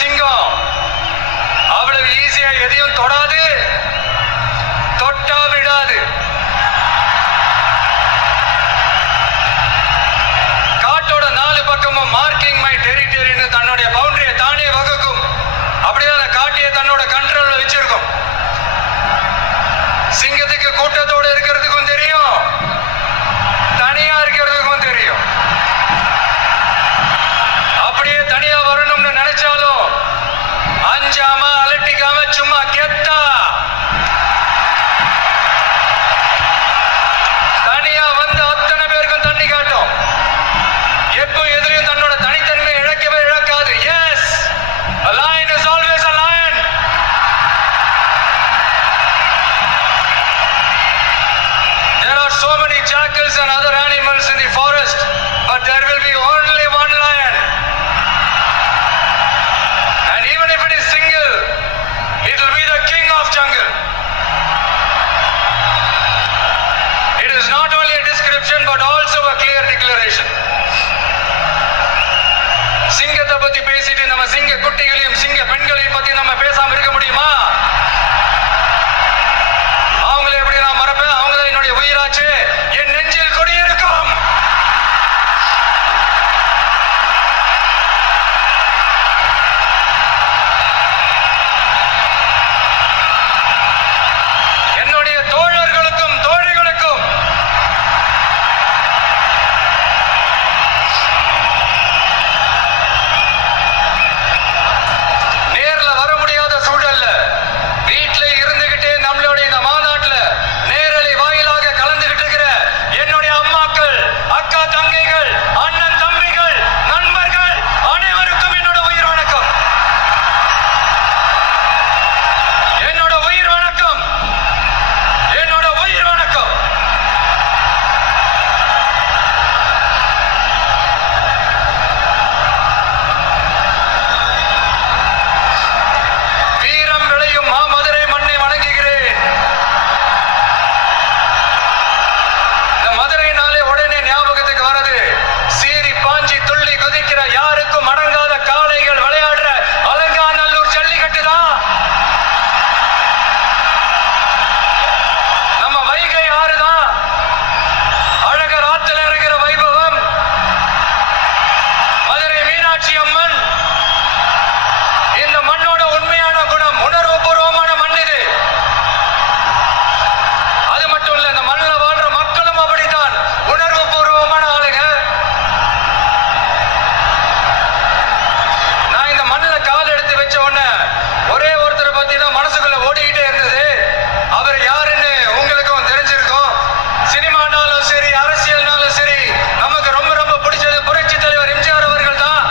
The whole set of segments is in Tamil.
சிங்கம் அவ்வளவு ஈஸியா எதையும் தொடாது, தொட்டா விடாது. காட்டோட 4 பக்கமும் மார்க்கிங் மை டெரிட்டரின்னு தன்னுடைய பவுண்டரியை தானே வகுக்கும். அப்படிதான் காட்டியை தன்னோட கண்ட்ரோல்ல வச்சிருக்கும். சிங்கத்துக்கு கூட்டத்தோட இருக்கிறதுக்கும் தெரியும், தனியா இருக்கிறதுக்கும் தெரியும். அப்படியே தனியா வரணும்னு நினைச்சாலும் அஞ்சாம அலட்டிக்காம சும்மா கெத்தா தனியா வந்து அத்தனை பேருக்கும் தண்ணி காட்டும். எப்போ எதிரையும் தன்னோட தனித்தன்மை இழக்கவே இழக்காது. Yes, a lion is always a lion. There are so many jackals and other animals in the forest, but there will be only one lion. And even if it is single, it will be the king of jungle. It is not only a description but also a clear declaration. சிங்கத்தை பத்தி பேசிட்டு நம்ம சிங்க குட்டிகளையும் சிங்க பெண்களையும் பத்தி நம்ம பேசாம இருக்க முடியுமா? அவங்களை எப்படி நான் மறப்பேன்? அவங்க தான் என்னுடைய உயிராச்சு, என் நெஞ்சில் குடியிருக்கும். என்னுடைய தோழர்களுக்கும் தோழிகளுக்கும் நேர்ல வர முடியாத சூழல்ல வீட்டுல இருந்துகிட்டே நம்மளுடைய இந்த மாநாட்டுல நேரலை வாயிலாக கலந்துகிட்டு இருக்கிற என்னுடைய அம்மாக்கள், அக்கா தங்கைகள், அண்ணன் தம்பிகள், நண்பர்கள் அனைவருக்கும் என்னோட உயிர் வணக்கம். என்னோட உயிர் வணக்கம். என்னோட உயிர் வணக்கம். வீரம் விளையும் மாமதுரை மண்ணை வணங்குகிறேன். இந்த மதுரைனாலே உடனே ஞாபகத்துக்கு வரது சீறி பாஞ்சி துள்ளி குதிக்கிற யாருக்கும் அடங்காத காளைகள் விளையாடுற அலங்காநல்லூர் ஜல்லிக்கட்டு தான். நம்ம வைகை ஆறுதான். அழகர் ஆத்துல இருக்கிற வைபவம். மதுரை மீனாட்சி அம்மன். இந்த மண்ணோட உண்மையான குணம் உணர்வு பூர்வமான மண் இது. அது மட்டும் இல்ல, இந்த மண்ணில் வாழ்ற மக்களும் அப்படித்தான் உணர்வு பூர்வமான ஆளுங்க. நான் இந்த மண்ணில் கால் எடுத்து வச்ச உடனே ஒரே ஒருத்தரை பத்தி தான் மனசுக்குள்ள ஓடிக்கிட்டே இருந்தது. அவர் யாருன்னு உங்களுக்கும் தெரிஞ்சிருக்கும். சினிமானாலும் சரி, அரசியல்னாலும் சரி, நமக்கு ரொம்ப ரொம்ப பிடிச்சது புரட்சி தலைவர் எம்ஜிஆர் அவர்கள் தான்.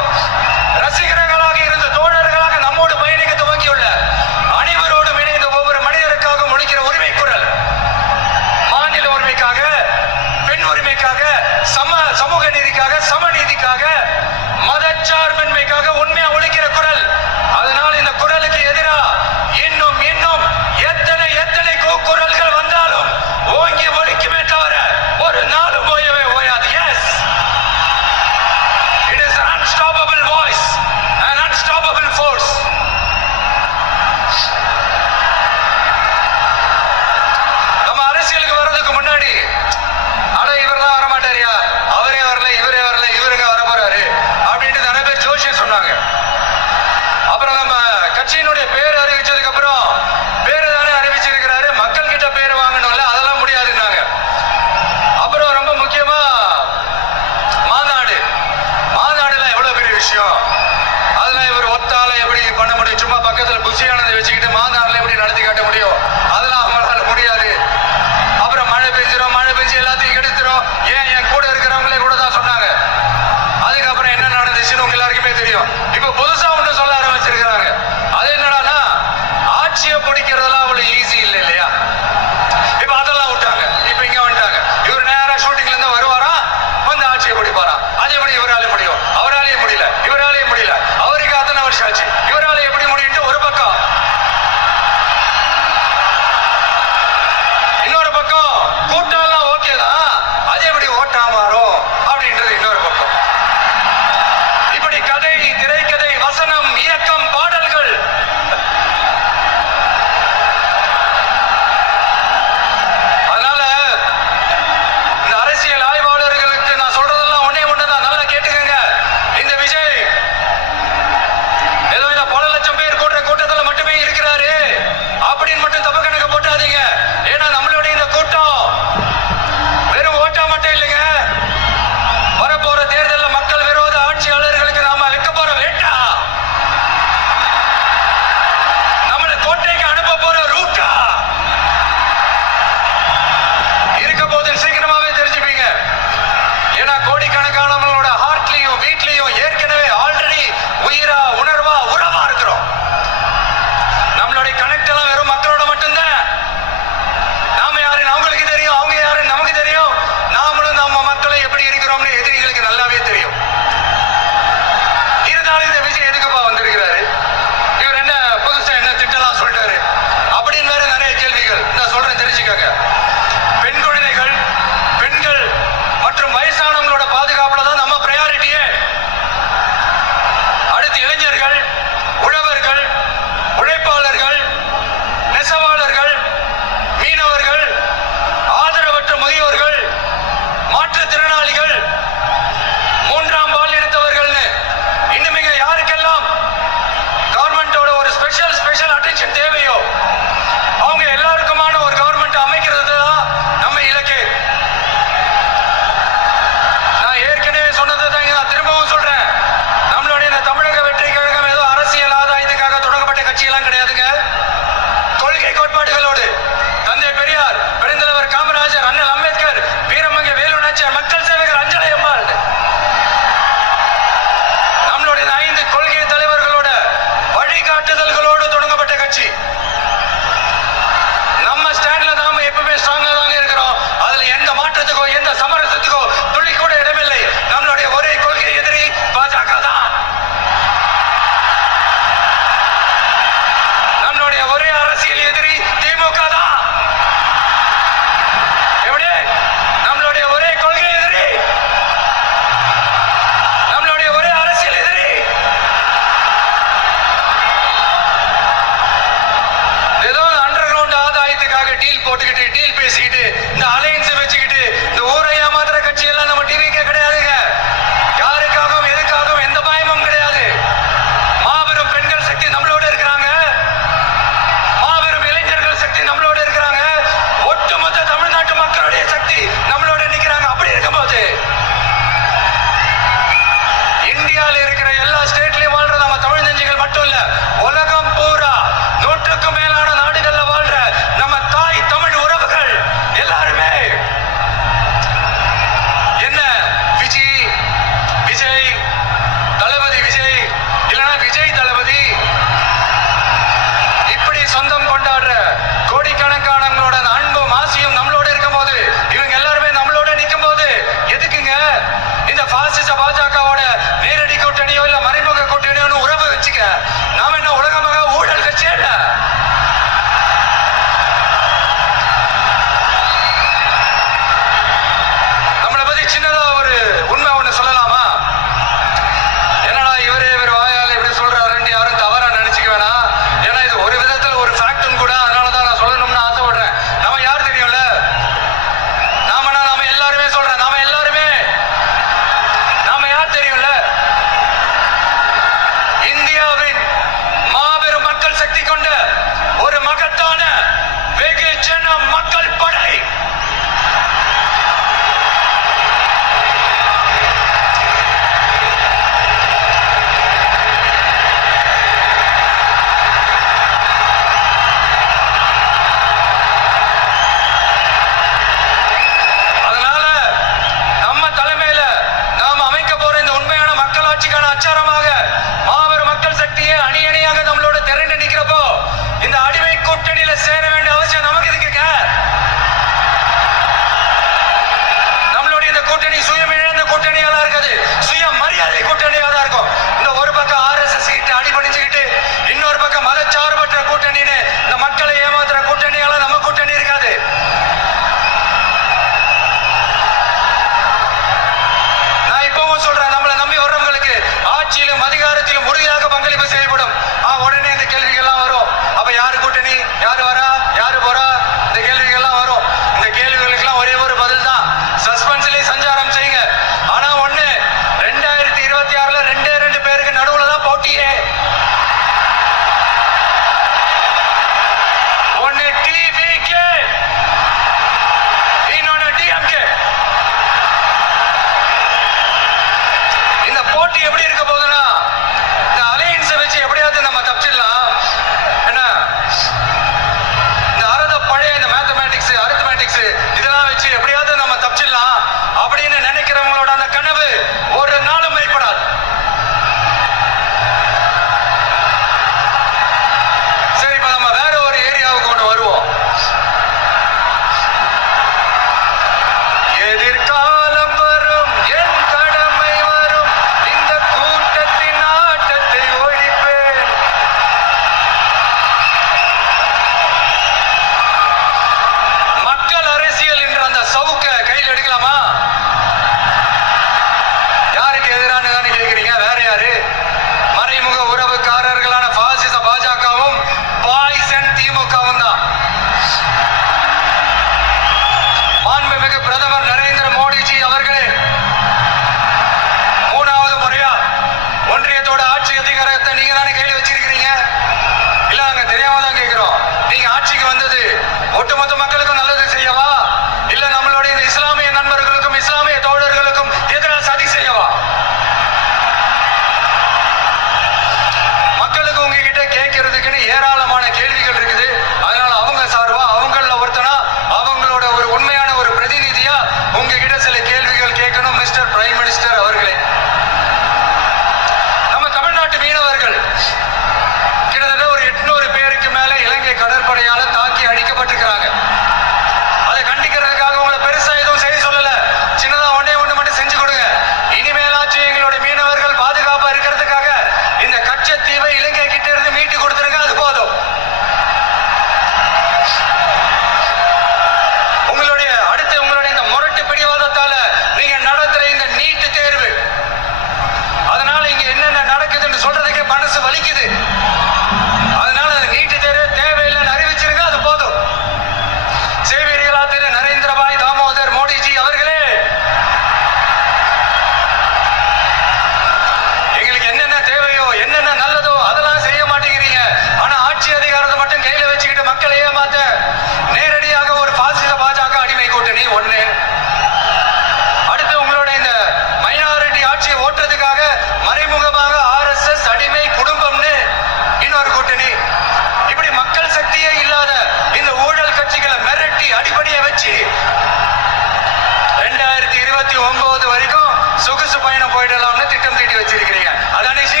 சொகுசு பயணம் போயிடலாம்னு திட்டம் தீட்டி வச்சிருக்கிறீங்க. அதானே ஜி?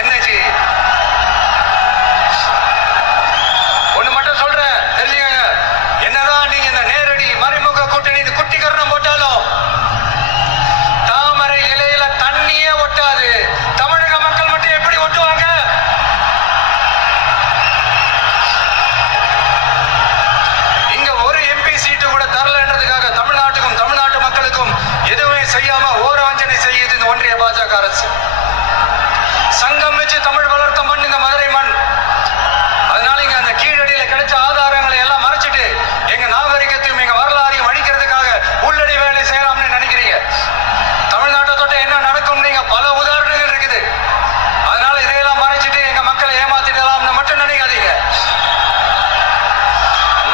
என்ன ஜி? ஒண்ணு மட்டும் சொல்றேன், தெரிஞ்சுக்கங்க. என்னதான் நீங்க இந்த நேரடி மறைமுக கூட்டணி குட்டிகரணம் போட்டாலும் தாமரை இலையில தண்ணியே ஒட்டாது. தமிழக மக்கள் மட்டும் எப்படி ஒட்டுவாங்க? இங்க ஒரு எம்பி சீட்டு கூட தரலன்றதுக்காக தமிழ்நாட்டுக்கும் தமிழ்நாட்டு மக்களுக்கும் எதுவுமே செய்யாம ஓரவஞ்சனை செய்யுது இந்த ஒன்றிய பாஜக அரசு. சங்கம் வச்சு தமிழ் வளர்த்த மண் இந்த மதுரை மண். அதனால இங்க அந்த கீழடியில கிடைச்ச ஆதாரங்களை எல்லாம் மறைச்சிட்டு எங்க நாகரிகத்தையும் எங்க வரலாறையும் அழிக்கிறதுக்காக உள்ளடி வேலை செய்யலாம்னு நினைக்கிறீங்க. தமிழ்நாட்டை தொட்ட என்ன நடக்கும் நீங்க பல உதாரணங்கள் இருக்குது. அதனால இதையெல்லாம் மறைச்சிட்டு எங்க மக்களை ஏமாத்திடலாம்னு மட்டும் நினைக்காதீங்க.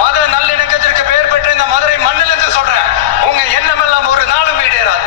மத நல்லிணக்கத்திற்கு பெயர் பெற்ற இந்த மதுரை மண்ணிலிருந்து சொல்றேன், உங்க எண்ணம் எல்லாம் ஒரு நாளும் ஈடேறாது.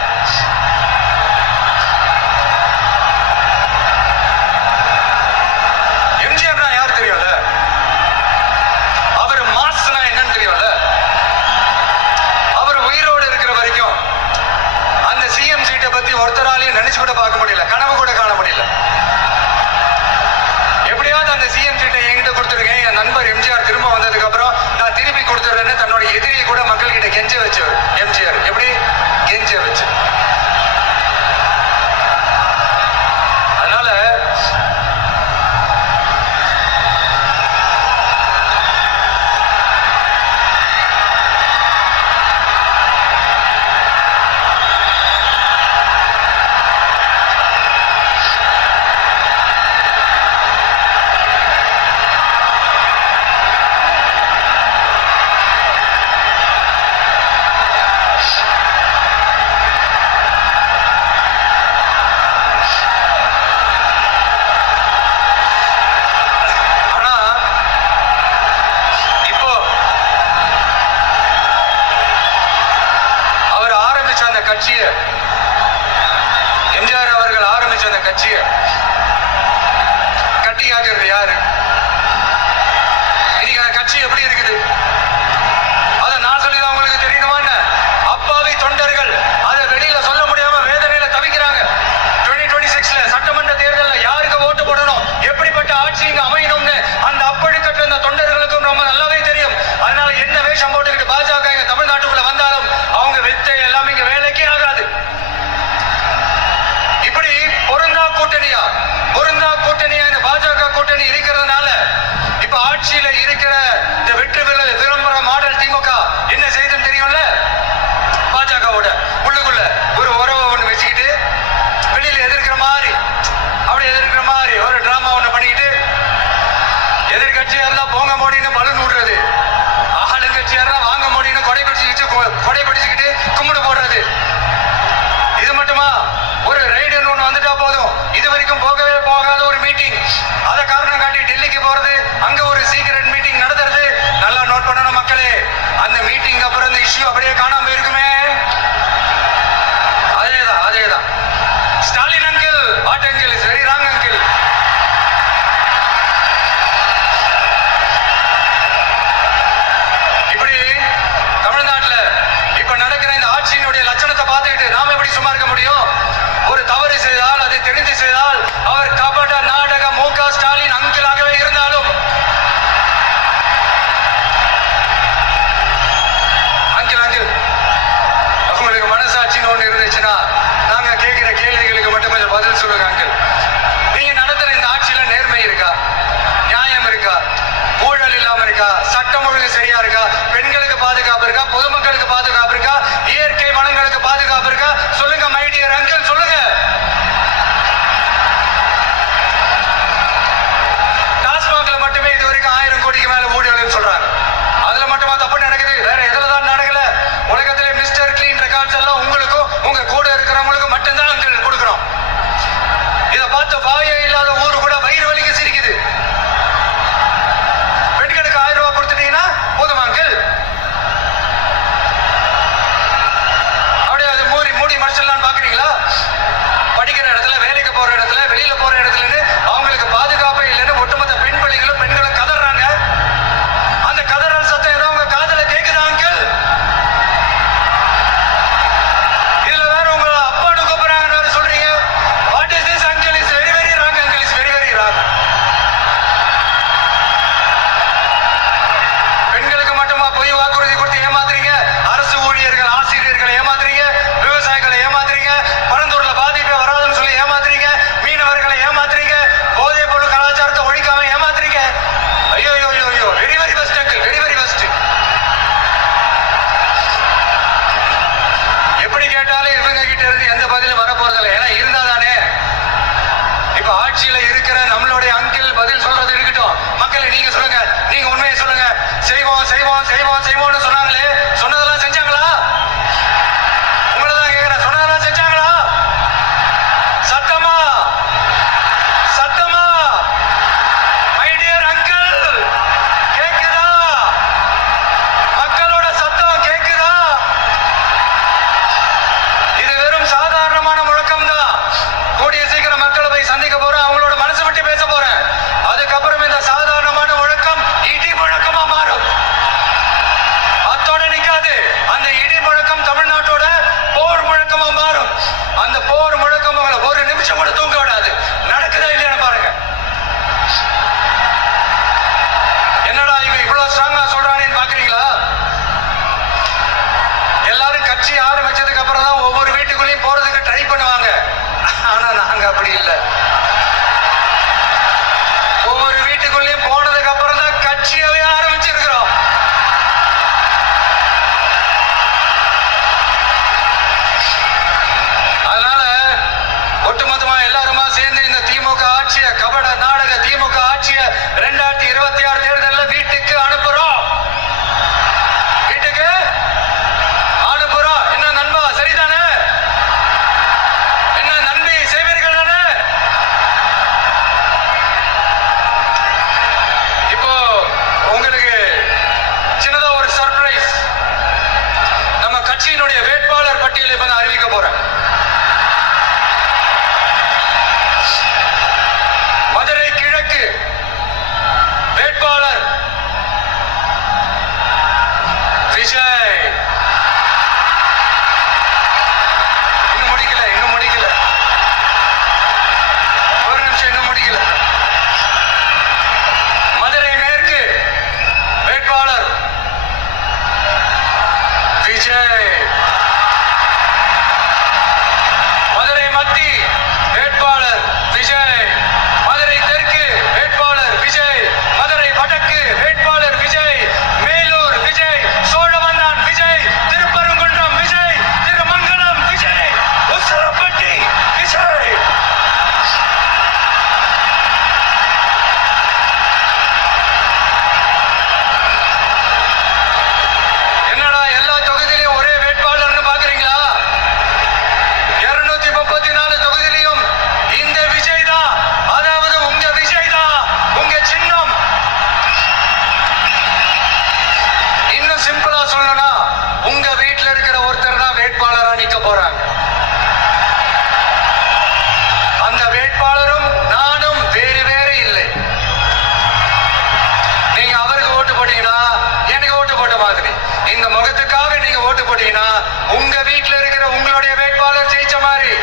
உங்க வீட்டுல இருக்கிற உங்களுடைய வேட்பாளர் ஜெயிச்ச மாதிரி.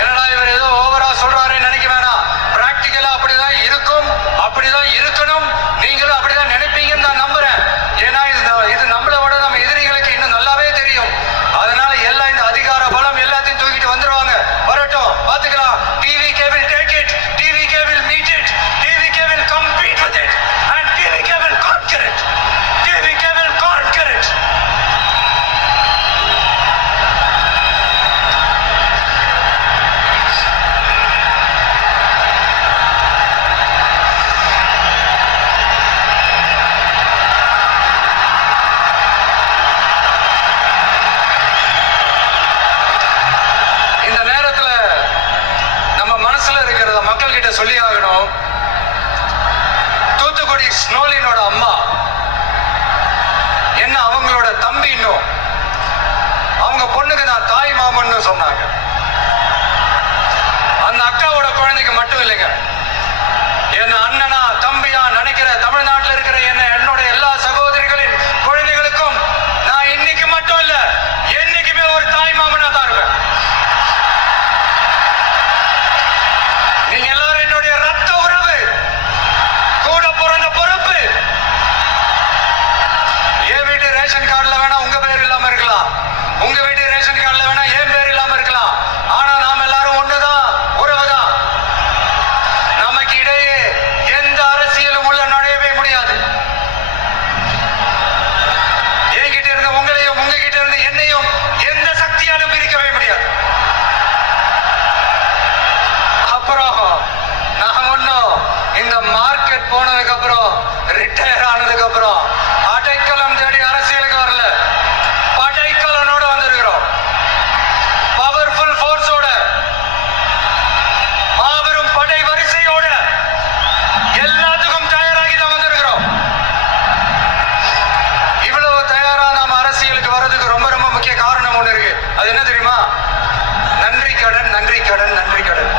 என்னடா இவர் ஏதோ ஓவரா சொல்றாருன்னு நினைக்க வேணாம். பிராக்டிக்கலா அப்படிதான் இருக்கும், அப்படிதான் இருக்கணும். நீங்களும் அப்படிதான் நினைப்பீங்கன்னு நான் நம்புறேன். ஏன்னா இது நம்மளை விட நம்ம எதிரிகளுக்கு இன்னும் நல்லாவே தெரியும். அதனால எல்லாம் இந்த அதிகார பலம் எல்லாத்தையும் தூக்கிட்டு வந்துருவாங்க. வரட்டும், பாத்துக்கலாம். TVK will take it, TVK will meet it, TVK will compete with it and TVK will conquer it, TVK will conquer it. இந்த நேரத்துல நம்ம மனசுல இருக்கிறத மக்கள் கிட்ட சொல்லி ஆகணும். தூத்துக்குடி ஸ்னோலினோட அம்மா என்ன அவங்களோட தம்பி, இன்னும் அவங்க பொண்ணுக்கு நான் தாய் மாமன்னு சொன்னாங்க. அந்த அக்காவோட குழந்தைக்கு மட்டும் இல்லைங்க, என்ன அண்ணனா தம்பியா நினைக்கிற தமிழ்நாட்டில் இருக்கிற என்னோட எல்லா சகோதரிகளின் குழந்தைகளுக்கும் நான் இன்னைக்கு மட்டும் இல்ல, என்னைக்குமே ஒரு தாய் மாமனா தான் இருப்பேன். நீங்க எல்லாரும் என்னுடைய ரத்த உறவு, கூட பிறந்த பொறுப்பு. என் வீட்டு ரேஷன் கார்டுல வேணா உங்க பேர் இல்லாம இருக்கலாம், உங்க வீட்டு ரேஷன் கார்டுல வேணா என் பேர் இல்லாம இருக்கலாம். ஆனா நாம எல்லாரும் ஒண்ணுதான், உறவுதான். நமக்கு இடையே எந்த அரசியலும் உள்ள நுழையவே முடியாது. என்கிட்ட இருந்த உங்களையும் உங்ககிட்ட இருந்த என்னையும் எந்த சக்தியாலும் பிரிக்கவே முடியாது. அப்புறம் நான் ஒன்னும் இந்த மார்க்கெட் போனதுக்கு அப்புறம், ரிட்டையர் ஆனதுக்கு அப்புறம் அடைக்கலம் தேடி அரசியலுக்கு வரல. படைக்கலனோட வந்திருக்கிறோம். பவர்ஃபுல் ஃபோர்ஸோட, மாபெரும் படை வரிசையோட, எல்லாத்துக்கும் தயாராகி தான் வந்திருக்கிறோம். இவ்வளவு தயாரா நாம அரசியலுக்கு வர்றதுக்கு ரொம்ப ரொம்ப முக்கிய காரணம் ஒண்ணு இருக்கு. அது என்ன தெரியுமா? நன்றி கடன், நன்றி கடன், நன்றி கடன்.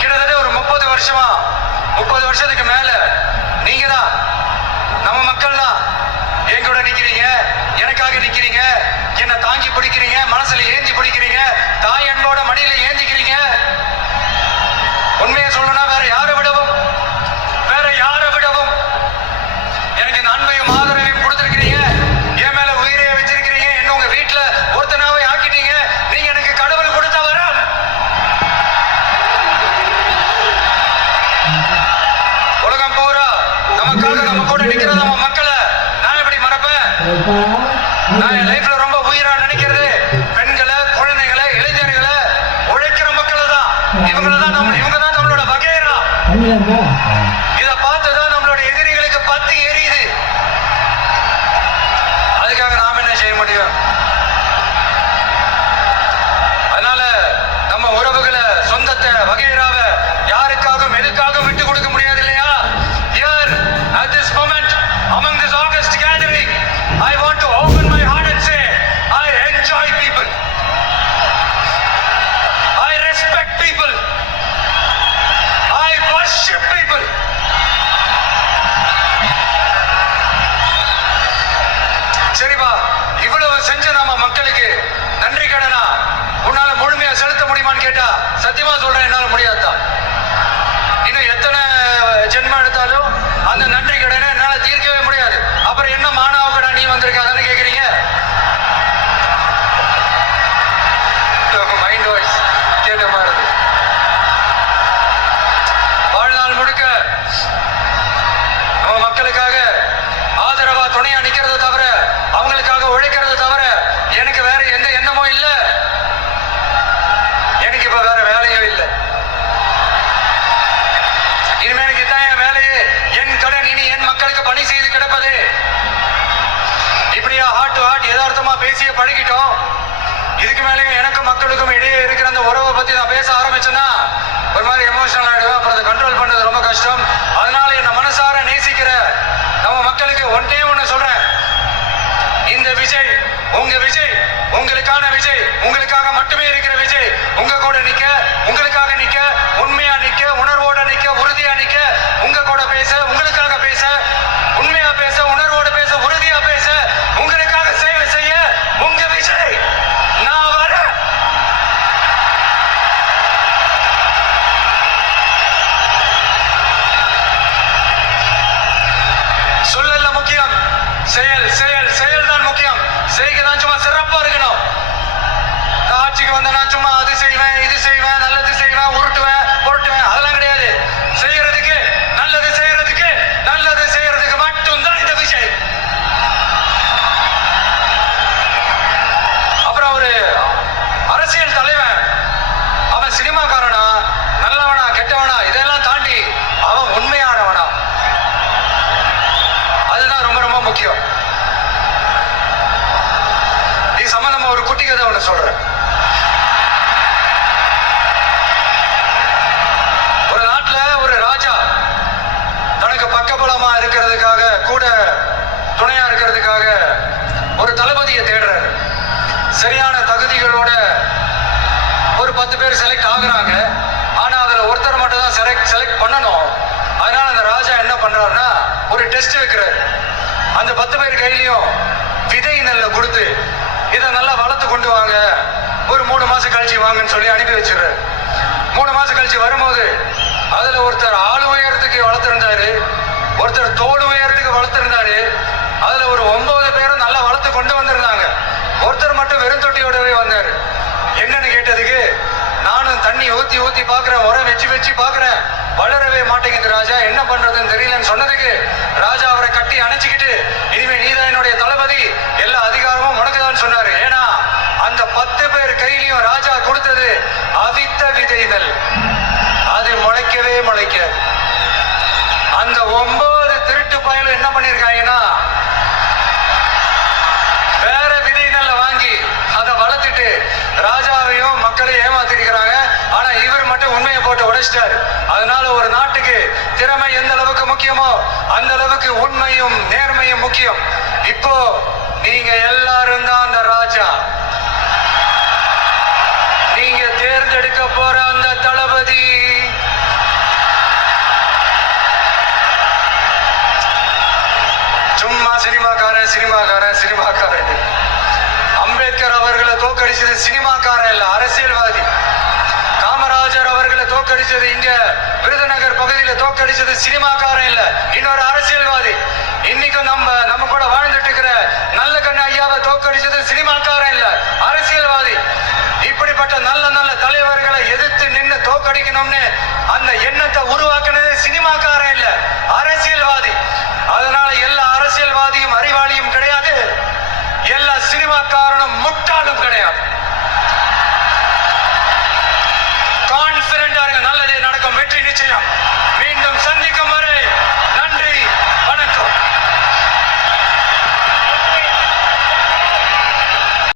கிட்டத்தட்ட ஒரு 30 வருஷத்துக்கு மேல நீங்க தான், நம்ம மக்கள் தான் என் கூட நிக்கிறீங்க, எனக்காக நிக்கிறீங்க, என்ன தாங்கி பிடிக்கிறீங்க, மனசுல ஏந்தி பிடிக்கிறீங்க, தாய் அன்போட மடியில ஏந்திக்கிறீங்க. உண்மையை சொல்லணும்னா வேற யாரை விடவும் எனக்கு இந்த அன்பையும் ஆதரவையும் கொடுத்திருக்கிறீங்க. என் மேல உயிரைய வச்சிருக்கிறீங்க. என்ன உங்க வீட்டுல ஒருத்தனாவே ஆக்கிட்டீங்க. நீங்க எனக்கு கடவுள் கொடுத்த வரம். உலகம் பூரா நமக்காக நம்ம கூட நிக்கிற நம்ம மக்களை நான் எப்படி மறப்பேன்? நான் என் லைஃப்ல ரொம்ப உயிரா நினைக்கிறது பெண்களை, குழந்தைகளை, இளைஞர்களை, உழைக்கிற மக்களை தான். இவங்க தான் நம்மளோட வகைரா. இத பார்த்துதான் நம்மளோட எதிரிகளுக்கு பத்தி எரியுது. அதுக்காக நாம என்ன செய்ய முடியும்? அதனால நம்ம உறவுகளை, சொந்தத்தை, வகைராவை யாருக்காகவும் எதுக்காகவும் விட்டு கொடுக்க முடியாது இல்லையா? Here at this moment among this August gathering, I want to open my heart and say I enjoy people, I respect people, I worship people. சரிப்பா, இவ்வளவு செஞ்ச நாம மக்களுக்கு நன்றி கடனா உன்னால முழுமையா செலுத்த முடியுமான்னு கேட்டா சத்தியமா சொல்றேன், என்னால முடியாதுதான். இன்னும் எத்தனை ஜென்மம் எடுத்தாலும் அந்த நன்றி கடனை என்னால தீர்க்கவே முடியாது. அப்புறம் என்ன மானாவ கடை நீ வந்திருக்க அதானே கேக்குறீங்க? மைண்ட் வாய்ஸ் கேட்ட மாதிரி. வாழ்நாள் முழுக்க நம்ம மக்களுக்காக ஆதரவா துணையா நிக்கிறத தவிர, அவங்களுக்காக உழைக்கிறத தவிர எனக்கு வேற எந்த எண்ணமும் இல்லை. எனக்கு இப்ப வேற வேலையும் இல்லை. இனிமே எனக்கு இதான் என் வேலையே, என் கடன் இனி என் மக்களுக்கு பணி செய்து கிடப்பது. இப்படியா ஹார்ட் டு ஹார்ட் யதார்த்தமா பேசிய பழகிட்டோம். இதுக்கு மேலேயும் எனக்கும் மக்களுக்கும் இடையே இருக்கிற அந்த உறவை பத்தி நான் பேச ஆரம்பிச்சேன்னா ஒரு மாதிரி எமோஷனல் ஆயிடுவேன். அப்புறம் அதை கண்ட்ரோல் பண்றது ரொம்ப கஷ்டம். அதனால என்ன மனசார நேசிக்கிற நம்ம மக்களுக்கு ஒன்றே ஒண்ணு சொல்றேன், இந்த விஜய் உங்க விஜய், உங்களுக்கான விஜய், உங்களுக்காக மட்டுமே இருக்கிற விஜய். உங்க கூட நிக்க, உங்களுக்காக நிக்க, உண்மையா நிக்க, உணர்வோட நிக்க, உறுதியா நிக்க, உங்க கூட பேச, உங்களுக்காக பேச, உண்மையா பேச, உணர்வோட பேச, உறுதியா பேச, செயல் செயல் செயல் தான் முக்கியம். செய்கை தான் சும்மா சிறப்பா இருக்கணும். ஆட்சிக்கு வந்த நான் சும்மா அது செய்வேன் இது செய்வேன் நல்லது செய்வேன் உருட்டுவேன் புரட்டுவேன் அதெல்லாம் கிடையாது. செய்யறதுக்கு நல்லது செய்யறதுக்கு மட்டும்தான் இந்த விஜய். அப்புறம் ஒரு அரசியல் தலைவன் அவன் சினிமாக்காரனா நல்லவனா கெட்டவனா இதெல்லாம் தாண்டி அவன் உண்மையானவனா, அதுதான் ரொம்ப ரொம்ப முக்கியம். இது சம்பந்தமா ஒரு குட்டி கதை ஒண்ணு சொல்றேன். ஒரு நாட்டுல ஒரு ராஜா தனக்கு பக்கபலமா இருக்கிறதுக்காக கூட துணையா இருக்கிறதுக்காக ஒரு தளபதியை தேடுறாரு. சரியான தகுதிகளோட ஒரு 10 பேர் செலக்ட் ஆகுறாங்க. ஆனா அதுல ஒருத்தர் மட்டும் தான் செலக்ட் பண்ணணும். அதனால அந்த ராஜா என்ன பண்றாருன்னா ஒரு டெஸ்ட் வைக்கிறாரு. அந்த 10 பேர் கையிலையும் விதை நெல்ல கொடுத்து இதை நல்லா வளர்த்து கொண்டு வாங்க, ஒரு 3 மாசம் கழிச்சு வாங்கன்னு சொல்லி அனுப்பி வச்சிடுறாரு. 3 மாசம் கழிச்சு வரும்போது அதுல ஒருத்தர் ஆளு உயரத்துக்கு வளர்த்திருந்தாரு, ஒருத்தர் தோல் உயரத்துக்கு வளர்த்திருந்தாரு. அதுல ஒரு 9 பேரும் நல்லா வளர்த்து கொண்டு வந்திருந்தாங்க. ஒருத்தர் மட்டும் வெறும் தொட்டியோடவே வந்தாரு. என்னன்னு கேட்டதுக்கு நானும் தண்ணி ஊத்தி பாக்குறேன், உரம் வச்சு பாக்குறேன், வளரவே மாட்டேங்குது ராஜா, என்ன பண்றதுன்னு தெரியலன்னு சொன்னதுக்கு ராஜா அவரை கட்டி அணைச்சிக்கிட்டு இனிமே நீதான் என்னுடைய தளபதி, எல்லா அதிகாரமும் உனக்குதான் சொன்னாரு. ஏன்னா அந்த 10 பேர் கையிலையும் ராஜா கொடுத்தது அவித்த விதைகள், அது முளைக்கவே முளைக்காது. அந்த 9 திருட்டு பயலும் என்ன பண்ணிருக்காங்கன்னா வேற விதை நெல்ல வாங்கி அதை வளர்த்துட்டு ராஜாவையும் மக்களையும் ஏமாத்திருக்கிறாங்க. ஆனா இவர் மட்டும் உண்மையை போட்டு உடைச்சிட்டாரு. அதனால ஒரு நாட்டுக்கு திறமை எந்த அளவுக்கு முக்கியமோ அந்த அளவுக்கு உண்மையும் நேர்மையும் முக்கியம். இப்போ நீங்க எல்லாரும் தான் அந்த ராஜா. நீங்க தேர்ந்தெடுக்க போற அந்த தளபதி சும்மா சினிமாக்காரன். அம்பேத்கர் அவர்களை தோக்கடிச்சது சினிமாக்காரன் இல்ல, அரசியல்வாதி. காமராஜர் அவர்களை தோக்கடிச்சது இங்க விருதுநகர் பகுதியில தோக்கடிச்சது சினிமாக்காரன் இல்ல, இன்னொரு அரசியல்வாதி. இன்னைக்கும் நம்ம கூட வாழ்ந்துட்டு இருக்கிற நல்ல கண்ணு ஐயாவை தோக்கடிச்சது சினிமாக்காரன் இல்ல, அரசியல்வாதி. இப்படிப்பட்ட நல்ல நல்ல தலைவர்களை எதிர்த்து நின்று தோக்கடிக்கணும்னு அந்த எண்ணத்தை உருவாக்குனது சினிமாக்காரன் இல்ல, அரசியல்வாதி. அதனால எல்லா அரசியல்வாதியும் அறிவாளியும் கிடையாது, எல்லா சினிமாக்காரனும் முட்டாளும் கிடையாது.